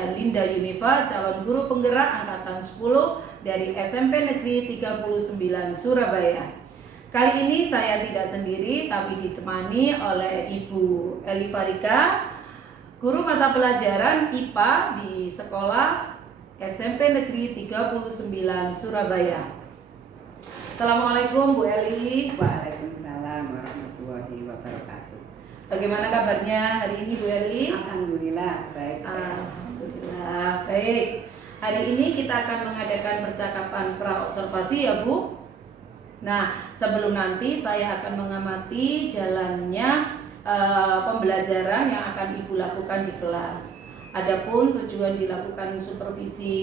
saya Linda Yunifa, calon guru penggerak angkatan 10 dari SMP Negeri 39 Surabaya. Kali ini saya tidak sendiri, tapi ditemani oleh Ibu Eliva Rika, guru mata pelajaran IPA di sekolah SMP Negeri 39 Surabaya. Assalamualaikum Bu Eli. Waalaikumsalam warahmatullahi wabarakatuh. Bagaimana kabarnya hari ini Bu Eli? Alhamdulillah baik. Alhamdulillah baik. Hari ini kita akan mengadakan percakapan pra-observasi ya Bu. Nah, sebelum nanti saya akan mengamati jalannya pembelajaran yang akan Ibu lakukan di kelas. Adapun tujuan dilakukan supervisi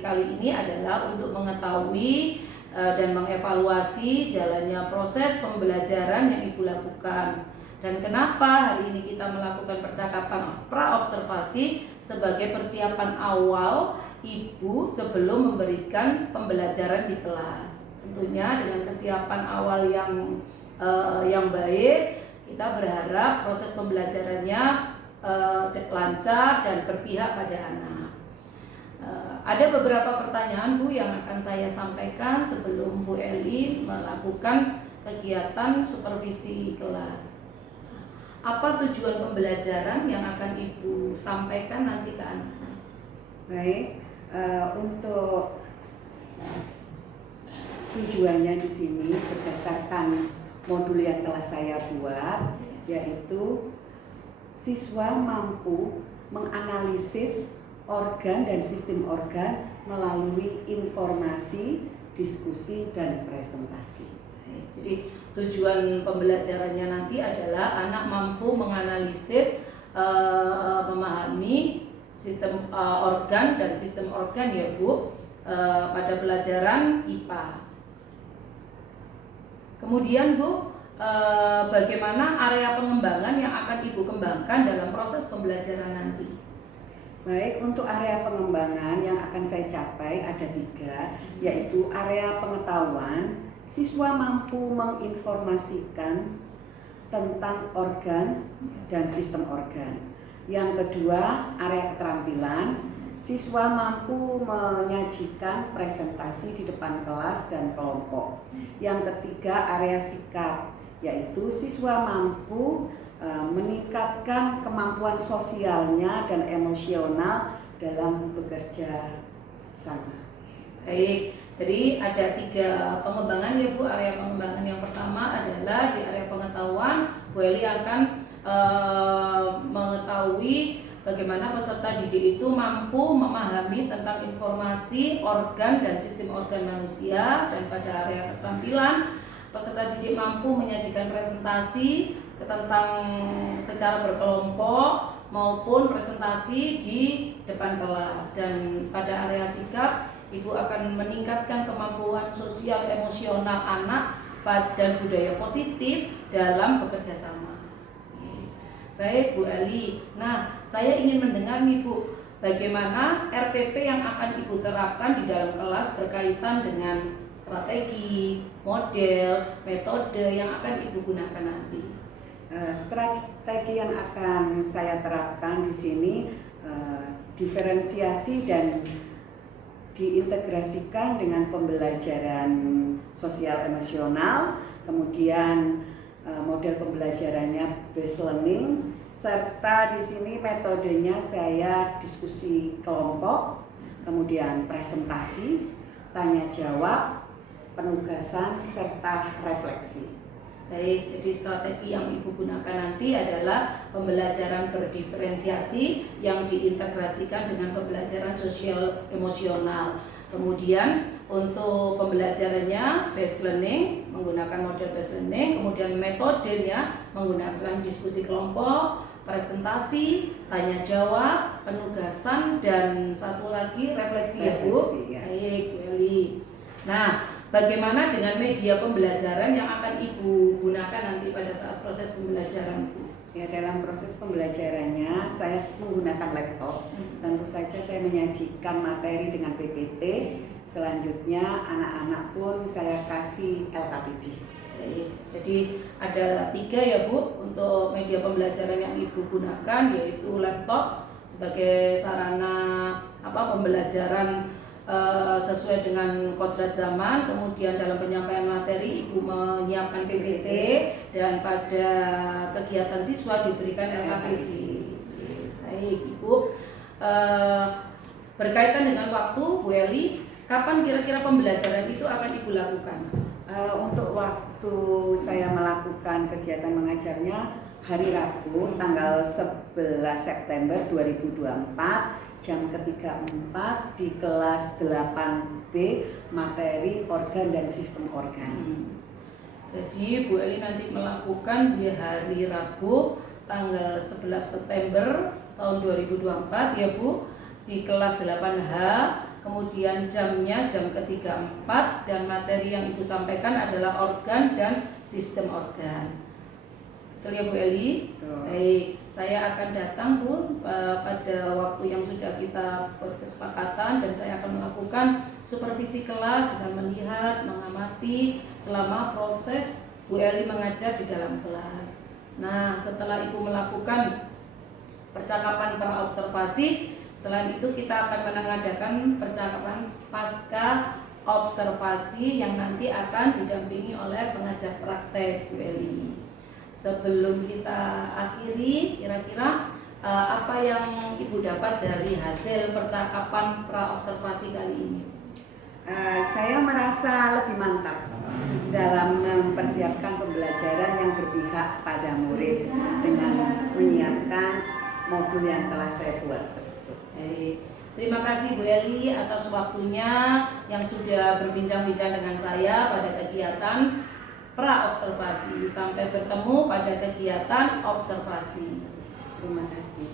kali ini adalah untuk mengetahui dan mengevaluasi jalannya proses pembelajaran yang Ibu lakukan. Dan kenapa hari ini kita melakukan percakapan pra-observasi sebagai persiapan awal Ibu sebelum memberikan pembelajaran di kelas. Tentunya dengan kesiapan awal yang baik, kita berharap proses pembelajarannya lancar dan berpihak pada anak. Ada beberapa pertanyaan Bu yang akan saya sampaikan sebelum Bu Eli melakukan kegiatan supervisi kelas. Apa tujuan pembelajaran yang akan Ibu sampaikan nanti ke anak? Baik, untuk tujuannya di sini berdasarkan modul yang telah saya buat, yaitu siswa mampu menganalisis organ dan sistem organ melalui informasi, diskusi, dan presentasi. Jadi tujuan pembelajarannya nanti adalah anak mampu menganalisis, memahami sistem organ dan sistem organ ya Bu, pada pelajaran IPA. Kemudian Bu, bagaimana area pengembangan yang akan Ibu kembangkan dalam proses pembelajaran nanti? Baik, untuk area pengembangan yang akan saya capai ada 3, yaitu area pengetahuan. Siswa mampu menginformasikan tentang organ dan sistem organ. Yang kedua, area keterampilan. Siswa mampu menyajikan presentasi di depan kelas dan kelompok. Yang ketiga, area sikap, yaitu siswa mampu meningkatkan kemampuan sosialnya dan emosional dalam bekerja sama. Baik, jadi ada 3 pengembangan ya Bu. Area pengembangan yang pertama adalah di area pengetahuan. Bu Eli akan mengetahui bagaimana peserta didik itu mampu memahami tentang informasi organ dan sistem organ manusia. Dan pada area keterampilan, peserta didik mampu menyajikan presentasi tentang secara berkelompok maupun presentasi di depan kelas. Dan pada area sikap, Ibu akan meningkatkan kemampuan sosial emosional anak dan budaya positif dalam bekerja sama. Baik Bu Eli, nah saya ingin mendengar nih Bu, bagaimana RPP yang akan Ibu terapkan di dalam kelas berkaitan dengan strategi, model, metode yang akan Ibu gunakan nanti. Strategi yang akan saya terapkan di sini diferensiasi dan diintegrasikan dengan pembelajaran sosial emosional, kemudian model pembelajarannya based learning, serta di sini metodenya saya diskusi kelompok, kemudian presentasi, tanya jawab, penugasan, serta refleksi. Baik, jadi strategi yang Ibu gunakan nanti adalah pembelajaran berdiferensiasi yang diintegrasikan dengan pembelajaran sosial emosional. Kemudian untuk pembelajarannya based learning, menggunakan model based learning, kemudian metodenya menggunakan diskusi kelompok, presentasi, tanya jawab, penugasan, dan satu lagi refleksi ya Bu. Ya. Baik Bu Eli. Nah, bagaimana dengan media pembelajaran yang akan Ibu gunakan nanti pada saat proses pembelajaran Bu? Ya, dalam proses pembelajarannya saya menggunakan laptop. Tentu saja saya menyajikan materi dengan PPT. Selanjutnya anak-anak pun saya kasih LKPD. Baik, jadi ada 3 ya Bu untuk media pembelajaran yang Ibu gunakan, yaitu laptop, sebagai sarana pembelajaran sesuai dengan kodrat zaman. Kemudian dalam penyampaian materi Ibu menyiapkan PPT dan pada kegiatan siswa diberikan LKPD. Baik Ibu, berkaitan dengan waktu Bu Eli, kapan kira-kira pembelajaran itu akan Ibu lakukan? Untuk waktu saya melakukan kegiatan mengajarnya hari Rabu tanggal 11 September 2024 jam ketiga 4 di kelas 8B materi organ dan sistem organ. Jadi Bu Eli nanti melakukan di hari Rabu tanggal 11 September tahun 2024 ya Bu, di kelas 8H. Kemudian jamnya jam ketiga 4 dan materi yang Ibu sampaikan adalah organ dan sistem organ. Betul ya Bu Eli? Baik, saya akan datang Bu pada waktu yang sudah kita berkesepakatan dan saya akan melakukan supervisi kelas dengan melihat, mengamati selama proses Bu Eli mengajar di dalam kelas. Nah, setelah Ibu melakukan percakapan pra-observasi, selain itu kita akan mengadakan percakapan pasca observasi yang nanti akan didampingi oleh pengajar praktek Bu Eli. Sebelum kita akhiri, kira-kira apa yang Ibu dapat dari hasil percakapan pra-observasi kali ini? Saya merasa lebih mantap dalam mempersiapkan pembelajaran yang berpihak pada murid dengan menyiapkan modul yang telah saya buat tersebut. Terima kasih Bu Eli atas waktunya yang sudah berbincang-bincang dengan saya pada kegiatan pra-observasi. Sampai bertemu pada kegiatan observasi. Terima kasih.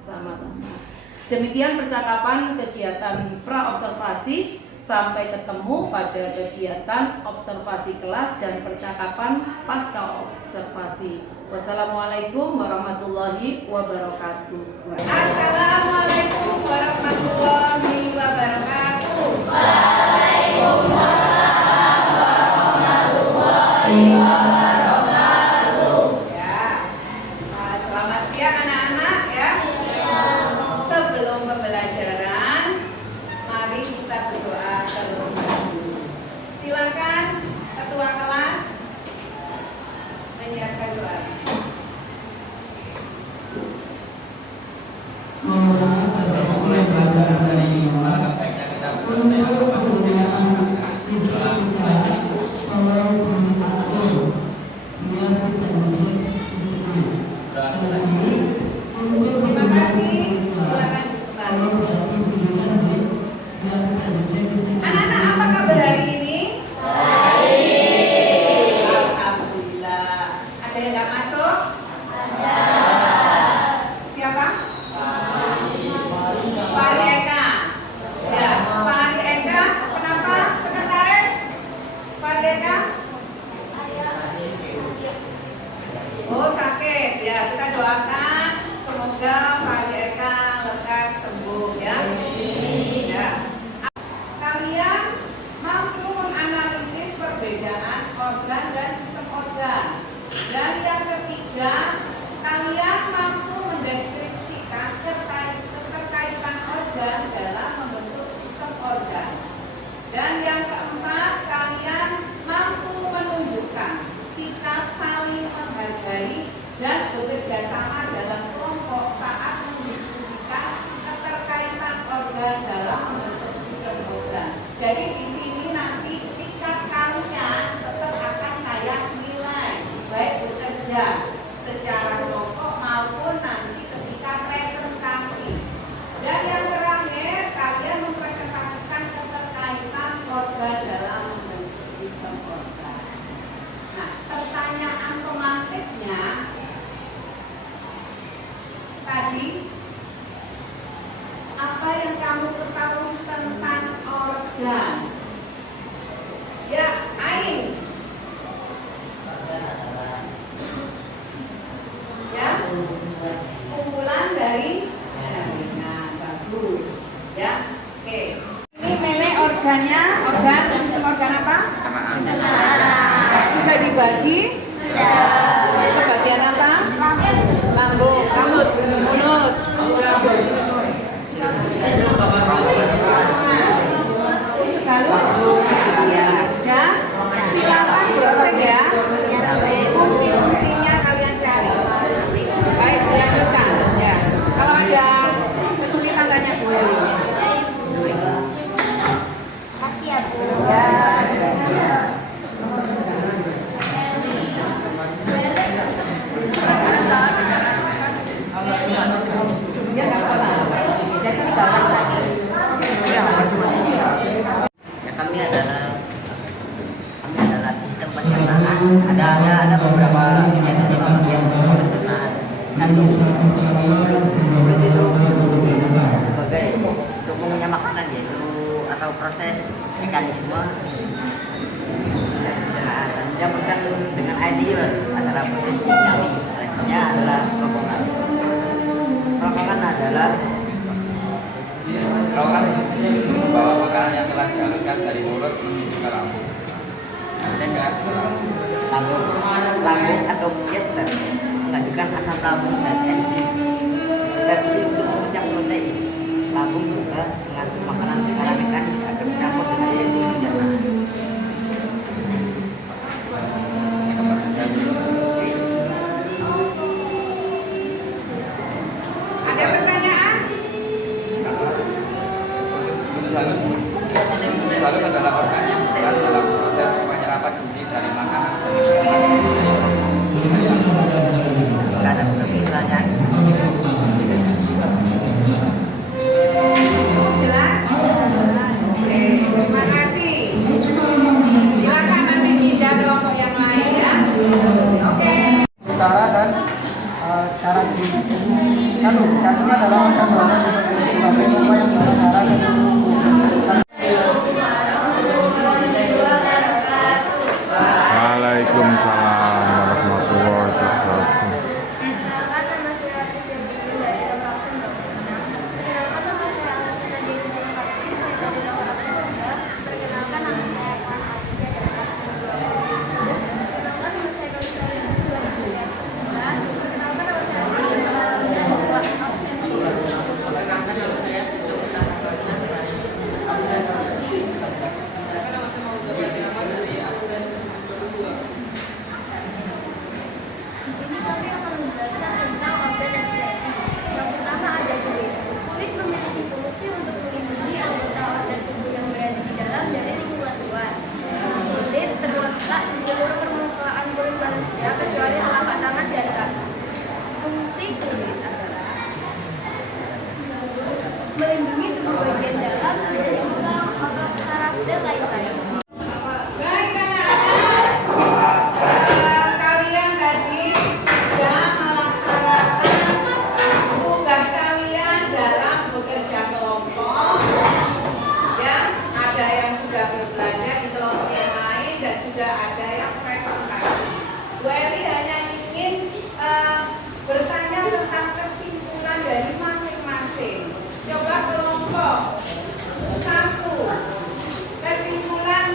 Sama-sama. Demikian percakapan kegiatan pra-observasi. Sampai ketemu pada kegiatan observasi kelas dan percakapan pasca observasi. Wassalamualaikum warahmatullahi wabarakatuh. Assalamualaikum warahmatullahi wabarakatuh. Waalaikumsalam warahmatullahi wabarakatuh. Ya, selamat siang anak-anak ya. Sebelum pembelajaran, mari kita berdoa terlebih dahulu. Silakan ketua kelas menyiapkan doa. Sebelum mulai pelajaran hari ini, maka sebaiknya kita Terima kasih. Silakan kembali. Anak-anak, apa kabar hari ini? Alhamdulillah. Ada yang nggak masuk? Siapa? Pak Eka. Ya, Pak Eka. Kenapa sekretaris? Pak Eka? Oh, sakit. Ya, kita doakan semoga Pak Eka lekas sembuh ya. Ya. Kalian mampu menganalisis perbedaan organ dan sistem organ. Dan yang ketiga, kalian mampu mendeskripsikan keterkaitan organ dalam membentuk sistem organ. Dan yang keempat, kalian mampu menunjukkan sikap saling menghargai dan bekerja sama dalam kelompok saat mendiskusikan keterkaitan organ dalam membentuk sistem organ. Jadi di sini nanti sikap kalian tetap akan saya nilai, baik bekerja secara kelompok maupun nanti ketika presentasi. Dan yang terakhir, kalian mempresentasikan keterkaitan organ dalam membentuk sistem organ. Nah, pertanyaan pemantiknya tadi, apa yang kamu ketahui tentang organ? Ya, Ain. Ya, kumpulan dari jaringan. Bagus. Ya, oke. Ini Mele organnya, organ dan sistem organ apa? Sudah dibagi? Sudah. Ke bagian apa? Lambung, mulut. Makasih ya Bu. Ya, kami adalah sistem pencernaan. Ada beberapa metode pembagian pencernaan. Satu, mulut itu fungsi sebagai untuk mengunyah makanan, yaitu atau proses mekanisme dari pencernaan, dan mencampurkan dengan air liur adalah proses kimiawi. Selanjutnya adalah kerongkongan. Kerongkongan adalah Kerongkongan berfungsi untuk membawa makanan yang telah dihaluskan dari mulut menuju ke lambung. dan lambung atau gester menghasilkan asam lambung dan enzim. Berfungsi untuk memecah protein. Lambung juga mengatur makanan secara mekanis agar bercampur dengan air di pencernaan. Ada pertanyaan? Proses halus adalah organ yang berperan dalam proses penyerapan gizi dari makanan. Jika ada pertanyaan, Jelas? Oke, terima kasih. Silakan nanti sidang kelompok yang lain ya. Oke. Utara dan darah sendiri. Lalu jantung adalah organ badan yang berfungsi sebagai pompa yang mendorong darah ke seluruh tubuh. Waalaikumsalam warahmatullahi wabarakatuh. Perkenalkan, nama saya Tifia Jibrin dari nomor absen 26. Perkenalkan, nama saya Alasita Dewi Kaptis dari nomor absen 3. Perkenalkan, nama saya Iwan Aditya dari absen 2. Perkenalkan, nama saya Kalista Rizky dari absen 11. Perkenalkan, nama saya Rizky dari absen 3. Di sini kami akan menjelaskan tentang organ ekskresi. Yang pertama ada kulit. Kulit memiliki fungsi untuk melindungi anggota organ tubuh yang berada di dalam dari lingkungan luar. Kulit terletak di seluruh permukaan kulit manusia kecuali telapak tangan dan kaki. Fungsi kulit adalah melindungi tubuh bagian dalam seperti tulang, otot, saraf, dan lain-lain. Baik anak-anak, kalian tadi sudah melaksanakan tugas kalian dalam bekerja kelompok. Ya, ada yang sudah berbelanja di kelompok yang lain dan sudah ada yang presentasi. Bu Eli hanya ingin bertanya tentang kesimpulan dari masing-masing. Coba kelompok 1, kesimpulan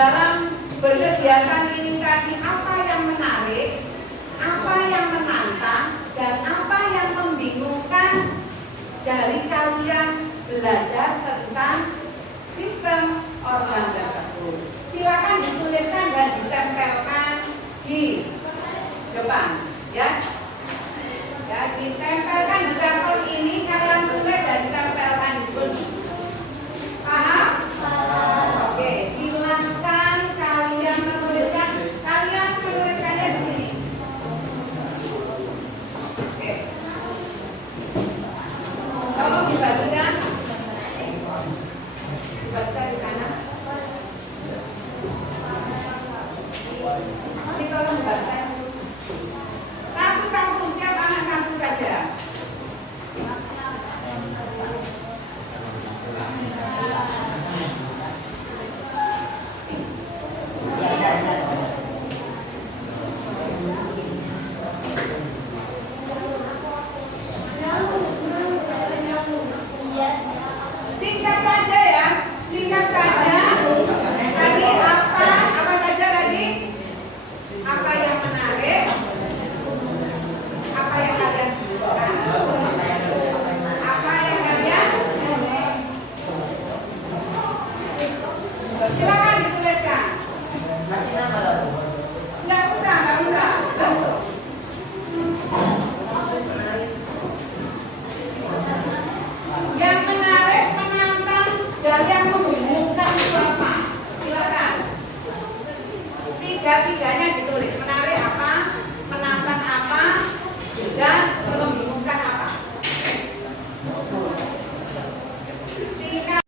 dalam berkegiatan ini tadi apa yang menarik, apa yang menantang, dan apa yang membingungkan dari kalian belajar tentang sistem organ tersebut. Silakan dituliskan dan ditempelkan di depan, ya. Ya, ditempelkan di karton ini, kalian tulis dan ditempelkan di sini. Paham? Oke, silakan kalian menuliskannya di sini. Oke. Tolong dibagikan. Dibagikan di sana. Ini tolong dibagikan. Satu-satu, setiap anak satu saja. Singkat saja ya, singkat saja. Tadi apa saja tadi? Apa yang menarik? Apa yang kalian butuhkan? Apa yang kalian? Silakan dituliskan. Nggak usah. Langsung. Yang menarik, menantang, dan yang membingungkan itu apa? Silakan. Tiga-tiganya ditulis. Menarik apa? Menantang apa? Dan membingungkan apa? Singkat.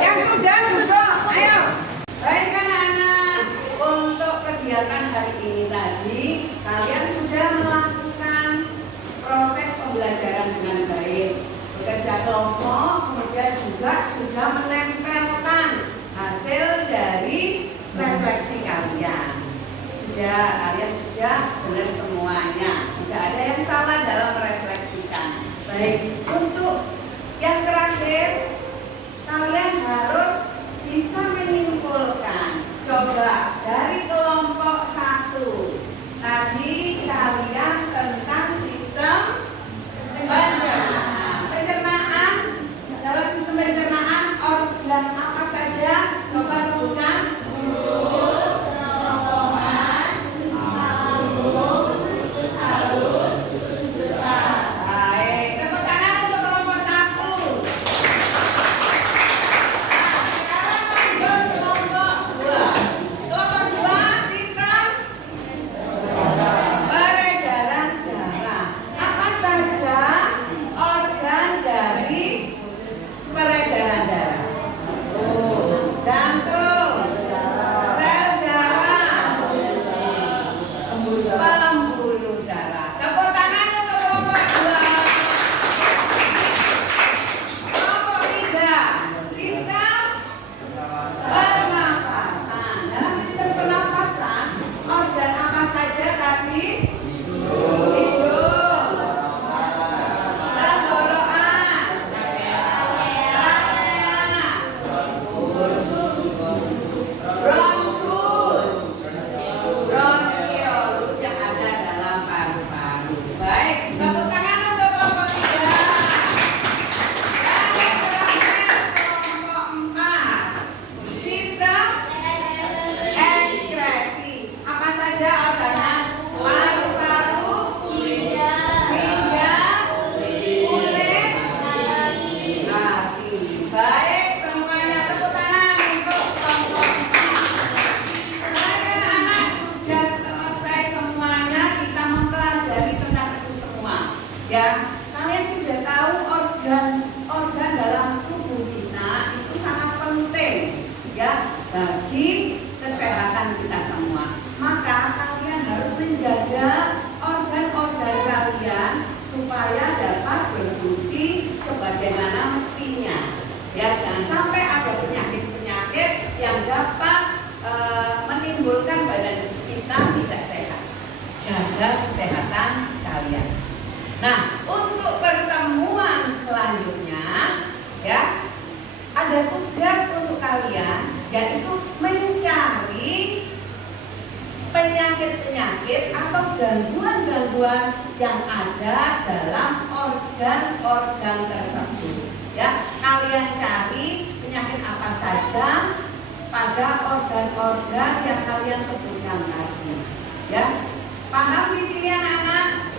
Yang sudah duduk, ayo. Baik anak-anak, untuk kegiatan hari ini tadi, kalian sudah melakukan proses pembelajaran dengan baik, bekerja kelompok, kemudian juga sudah menempelkan hasil dari refleksi kalian. Kalian sudah benar semuanya, tidak ada yang salah dalam merefleksikan. Baik, untuk yang terakhir, kalian harus bisa menyimpulkan. Coba dari kelompok 1 tadi kalian tentang sistem pencernaan. Dalam sistem pencernaan organ apa saja? Coba sebutkan. Baik, tepuk tangan untuk kelompok 1. Sekarang lanjut kelompok 2. Kelompok 2 sistem peredaran darah. Apa saja organ dari peredaran darah? Jantung, sel darah, pembuluh darah. Tepuk tangan untuk kelompok 2. Kelompok 3 sistem pernafasan. Dalam sistem pernafasan, organ apa saja tadi? Hidung, tenggorokan, trachea, bronkus, bronkiolus yang ada dalam paru-paru. Baik, tepuk tangan untuk kelompok 3. Dan yang terakhir kelompok 4 sistem ekskresi. Apa saja organnya? Paru-paru, ginjal, kulit, hati. Baik, semuanya tepuk tangan untuk kelompok 4. Anak-anak sudah selesai semuanya, kita mempelajari tentang itu semua. Ya, kalian sudah tahu organ dalam tubuh kita itu sangat penting ya bagi kesehatan kita semua. Maka kalian harus menjaga organ-organ kalian supaya dapat berfungsi sebagaimana mestinya. Ya, jangan sampai ada penyakit-penyakit yang dapat menimbulkan badan kita tidak sehat. menjaga kesehatan kalian. Nah, untuk pertemuan selanjutnya ya, ada tugas untuk kalian, yaitu mencari penyakit-penyakit atau gangguan-gangguan yang ada dalam organ-organ tersebut. Ya, kalian cari penyakit apa saja pada organ-organ yang kalian sebutkan tadi. Ya, paham di sini anak-anak?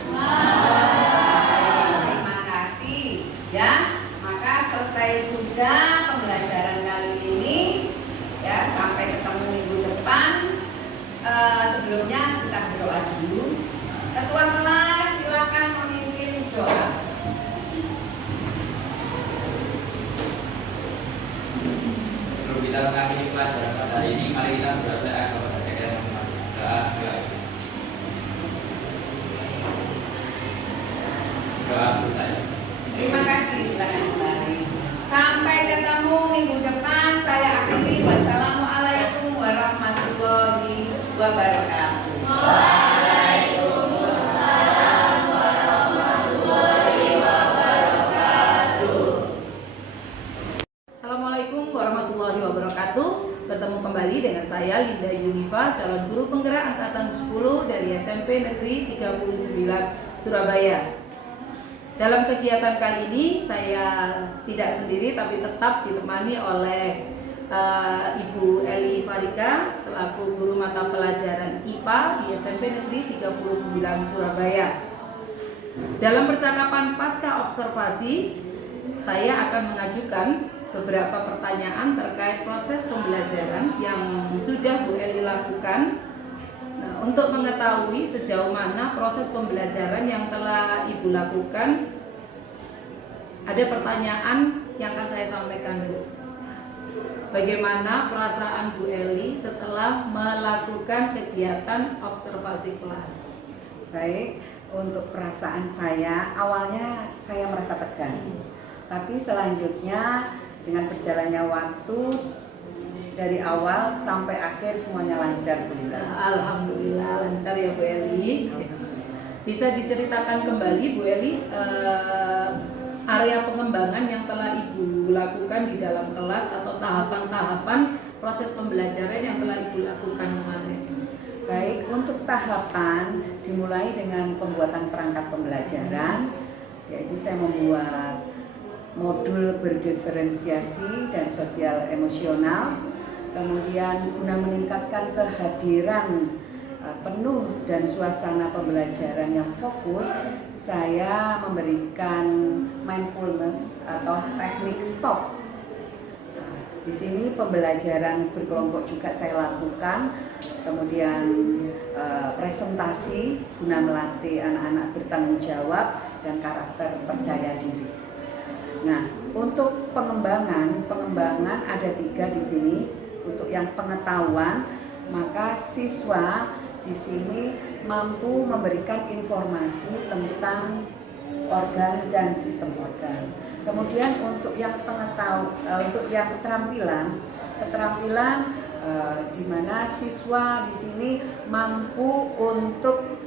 Terima kasih. Ya, maka selesai sudah pembelajaran kali ini. Ya, sampai ketemu minggu depan. Sebelumnya kita berdoa dulu. Ketua kelas silakan memimpin doa. Sebelum kita mengakhiri pelajaran pada hari ini, mari kita berdoa kepada kita masing-masing. Doa selesai. Terima kasih, silakan kembali. Sampai ketemu minggu depan. Saya akhiri. Wassalamualaikum warahmatullahi wabarakatuh. Waalaikumsalam warahmatullahi wabarakatuh. Assalamualaikum warahmatullahi wabarakatuh. Bertemu kembali dengan saya Linda Yunifa, calon guru penggerak angkatan 10 dari SMP Negeri 39 Surabaya. Dalam kegiatan kali ini saya tidak sendiri tapi tetap ditemani oleh Ibu Eli Farika selaku guru mata pelajaran IPA di SMP Negeri 39 Surabaya. Dalam percakapan pasca observasi, saya akan mengajukan beberapa pertanyaan terkait proses pembelajaran yang sudah Bu Eli lakukan. Nah, untuk mengetahui sejauh mana proses pembelajaran yang telah Ibu lakukan, ada pertanyaan yang akan saya sampaikan dulu. Bagaimana perasaan Bu Eli setelah melakukan kegiatan observasi kelas? Baik, untuk perasaan saya, awalnya saya merasa tegang. Tapi selanjutnya dengan berjalannya waktu dari awal sampai akhir semuanya lancar, Bu Linda. Alhamdulillah lancar ya Bu Eli. Bisa diceritakan kembali Bu Eli area pengembangan yang telah Ibu lakukan di dalam kelas atau tahapan-tahapan proses pembelajaran yang telah Ibu lakukan kemarin? Baik, untuk tahapan dimulai dengan pembuatan perangkat pembelajaran, yaitu saya membuat modul berdiferensiasi dan sosial emosional. Kemudian guna meningkatkan kehadiran penuh dan suasana pembelajaran yang fokus, saya memberikan mindfulness atau teknik stop. Di sini pembelajaran berkelompok juga saya lakukan, kemudian presentasi guna melatih anak-anak bertanggung jawab dan karakter percaya diri. Nah, untuk pengembangan ada 3 di sini. Untuk yang pengetahuan, maka siswa di sini mampu memberikan informasi tentang organ dan sistem organ. Kemudian untuk yang untuk yang keterampilan di mana siswa di sini mampu untuk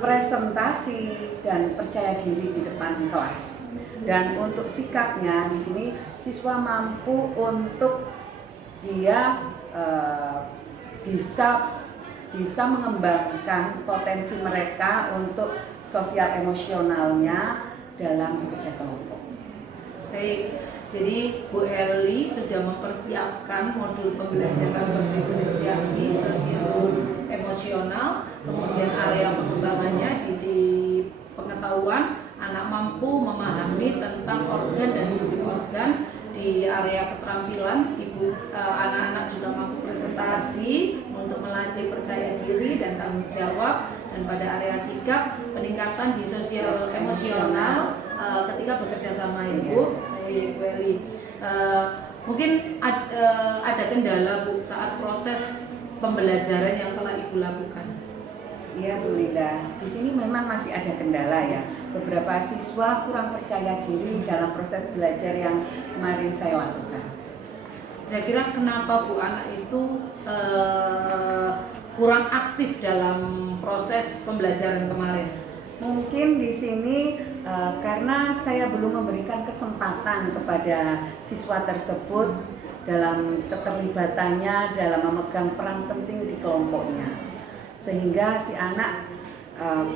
presentasi dan percaya diri di depan kelas. Dan untuk sikapnya di sini siswa mampu untuk dia bisa mengembangkan potensi mereka untuk sosial emosionalnya dalam bekerja kelompok. Baik, jadi Bu Eli sudah mempersiapkan modul pembelajaran berdiferensiasi sosial emosional, kemudian area pengembangannya di pengetahuan, anak mampu memahami tentang organ dan sistem organ. Di area keterampilan, anak-anak juga mampu presentasi untuk melatih percaya diri dan tanggung jawab. Dan pada area sikap, peningkatan di sosial emosional ketika bekerja sama Ibu Eli. Mungkin ada kendala Bu saat proses pembelajaran yang telah Ibu lakukan? Iya Bu Linda, di sini memang masih ada kendala ya. Beberapa siswa kurang percaya diri dalam proses belajar yang kemarin saya lakukan. Kira-kira kenapa Bu anak itu kurang aktif dalam proses pembelajaran kemarin? Mungkin di sini karena saya belum memberikan kesempatan kepada siswa tersebut dalam keterlibatannya dalam memegang peran penting di kelompoknya, sehingga si anak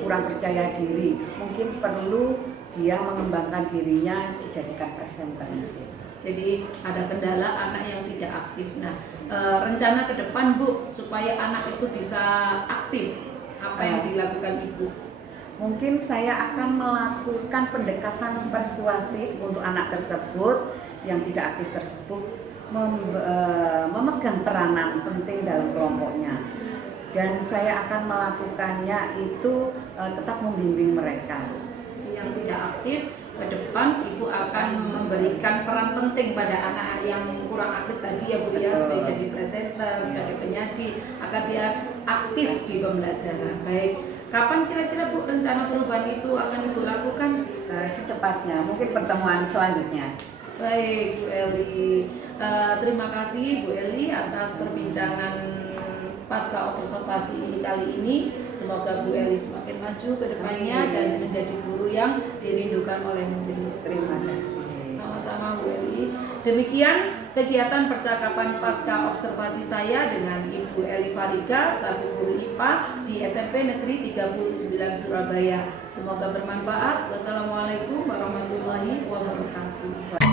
kurang percaya diri. Mungkin perlu dia mengembangkan dirinya dijadikan presenter. Jadi ada kendala anak yang tidak aktif. Nah, rencana ke depan Bu supaya anak itu bisa aktif, apa yang dilakukan Ibu? Mungkin saya akan melakukan pendekatan persuasif untuk anak tersebut yang tidak aktif tersebut memegang peranan penting dalam kelompoknya, dan saya akan melakukannya itu tetap membimbing mereka. Yang tidak aktif ke depan Ibu akan memberikan peran penting pada anak yang kurang aktif tadi ya Bu ya, supaya jadi presenter, sebagai penyaji, agar dia aktif di pembelajaran. Baik, kapan kira-kira Bu rencana perubahan itu akan Ibu lakukan? Secepatnya, mungkin pertemuan selanjutnya. Baik Bu Eli, terima kasih Bu Eli atas perbincangan pasca observasi ini kali ini. Semoga Bu Eli semakin maju ke depannya dan menjadi guru yang dirindukan oleh murid. Terima kasih. Sama-sama Bu Eli. Demikian kegiatan percakapan pasca observasi saya dengan Ibu Eli Fariga selaku guru IPA di SMP Negeri 39 Surabaya. Semoga bermanfaat. Wassalamualaikum warahmatullahi wabarakatuh.